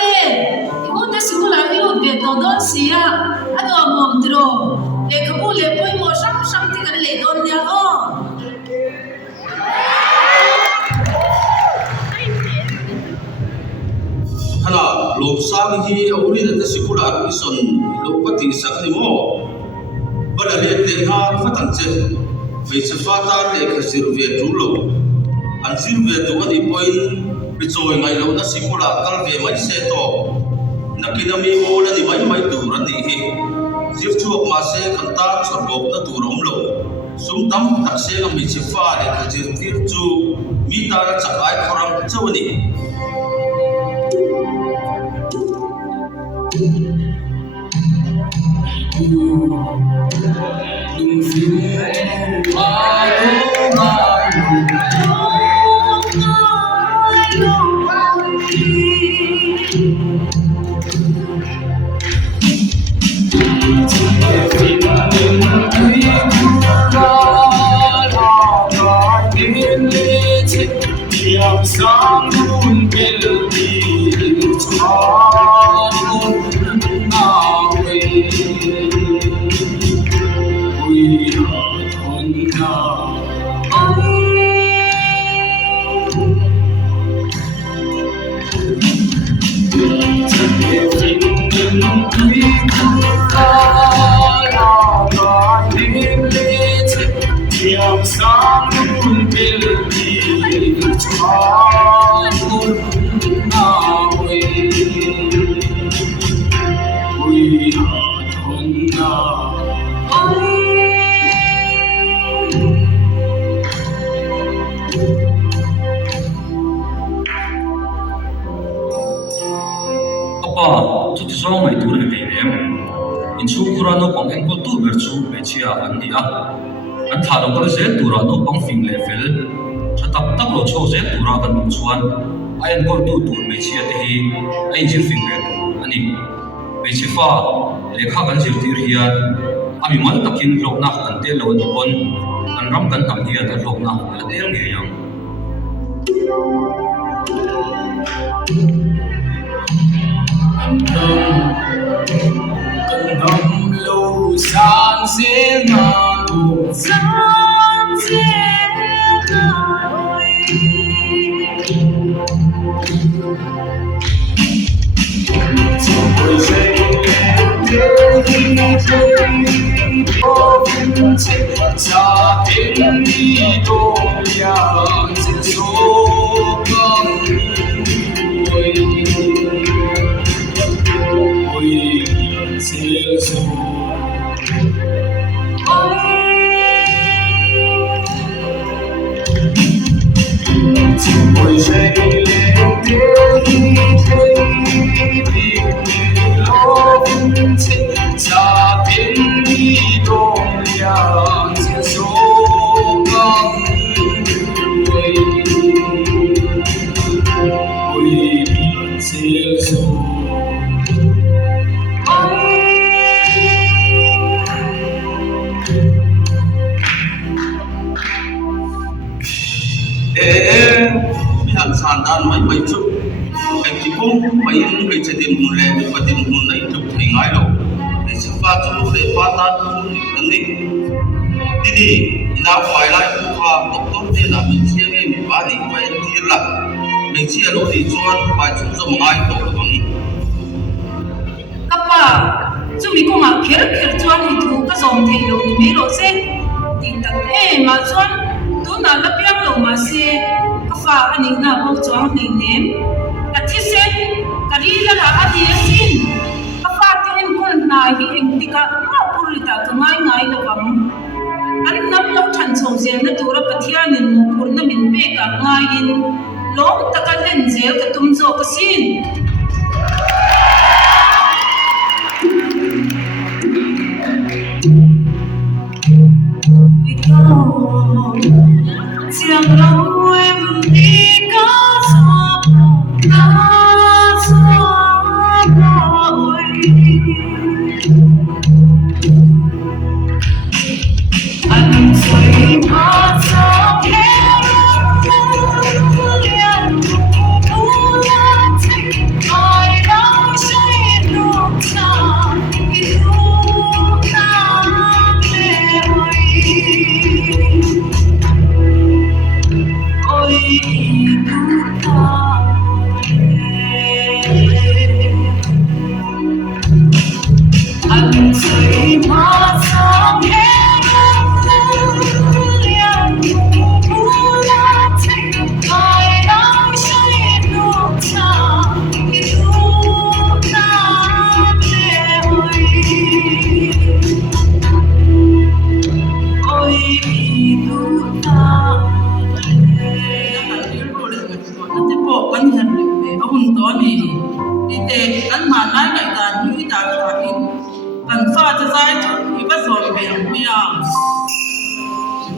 te imun te sikula ilu ve to don sia ado mom dro le kabu le poi mo sam ti kan le don dia o hana lom sang hi auri na te sikula ison lo pati sakni mo bala le te ha fatan che ve se fata te khasir ve tu lo an sir ve tu ani point bichoi ngai lo na sikula kal ve mai se to nakinami mo na ni mai tu ran ni hi sir chuak ma se kan ta chor bok na tu rom lo sum tam tak se ngam mi chi fa le khajir tir chu mi ta ra chak ai khorang chawani Đừng xin ai sáng luôn bên đi cho nào về vui thôn nào chân đều tình nhân quý ta là ngày đêm lễ chiều sáng luôn bên đi cho nào về vui thôn nào chút số ngày tuổi về em, in số cura nó bằng anh có tu về số về chia anh đi à, anh thà đâu có dễ tuổi nó bằng phim level, cho tập tập lo cho dễ tuổi gần một chuan, anh có tu tuổi về chia thì anh chỉ phim về anh đi, về chia pha, để khác anh chỉ tiêu hiền, anh bị mất tập kinh lộc nát anh tiêu lâu một con, anh rắm cần tập hiền anh lộc nát anh tiêu nghề yang. Cần nằm lâu san dễ ngàn san dễ ngàn rồi dậy đến đi có vinh chết cha tiếng đi tô yang sẽ số con người ngồi dậy lên tiếng đi thấy đi lo vinh chết cha tiếng đi tô yang sẽ số con người sẽ số mihan sandan mai chuk ai ki ko mai in ke chedin mun le patin mun nai chuk thai ngai lo ai sifa chu le pata tu ni didi ina fai lai ku kha doktor te na min che me mi ba ni mai tir la me chi lo di chuan pa chu zo ngai to bang kapa chu mi ko ma kher kher chuan hi thu ka zom thei lo ni me lo se tin tak e ma chuan tu na la piang lo ma se fa ani na ko chuang nei nem ka thi se ka ri la la adi sin ka fa te en kon na hi eng tika ma puri ta ka ngai ngai lo bam kan nam lo than chho zel na tura pathian in mu phur na min pe ka ngai in lom taka len zel ka tum zo ka sin chiang lâu em đi có xóa bội anh xoay mắt sao theo liên thu la để ăn mà nói ngày ta như đã trả in cần pha cho giải cho thì bắt rồi về làm bia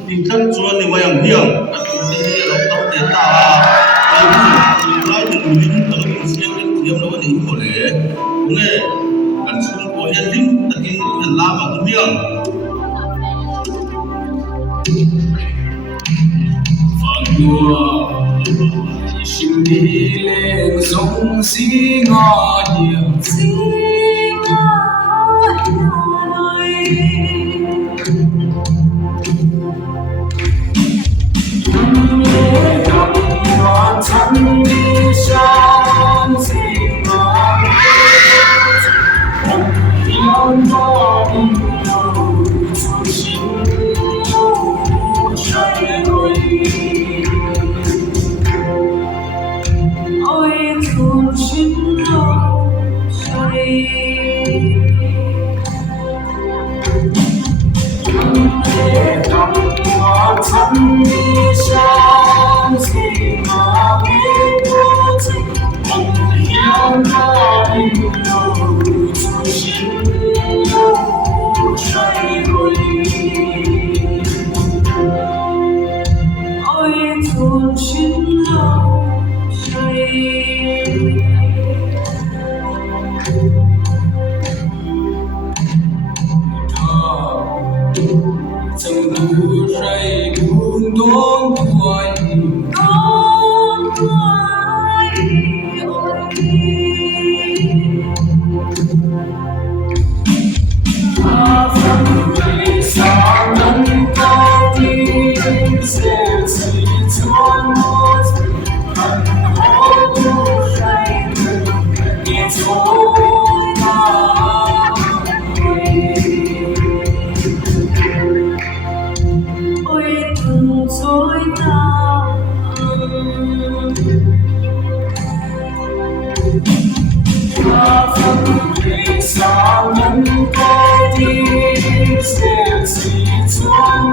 thì thân chuan thì mày làm hiểm anh cũng đi là tao để ta thì nói thì mình tao cũng xem cái hiểm nó thì không lẽ nghe cần xuống có hiện linh tất nhiên hiện la mà cũng hiểm phật đua xin đi lên sông xí ngõ hiểm xí thân đi sang xí ngõ hiểm có đi đâu chú xin chạy đôi ôi thương xin đâu say để tâm có thân đi sang xí ngõ hiểm có đi đâu chú xin chạy đôi ôi thương xin đâu say chẳng đủ rây buồn đón tuổi con tuổi ôi ta vẫn vì sao nắng cao tim sẽ chỉ cho một hạnh phúc rây nghe thôi ta ôi từng dối ta ta vẫn vì sao nắng cao tim sẽ chỉ cho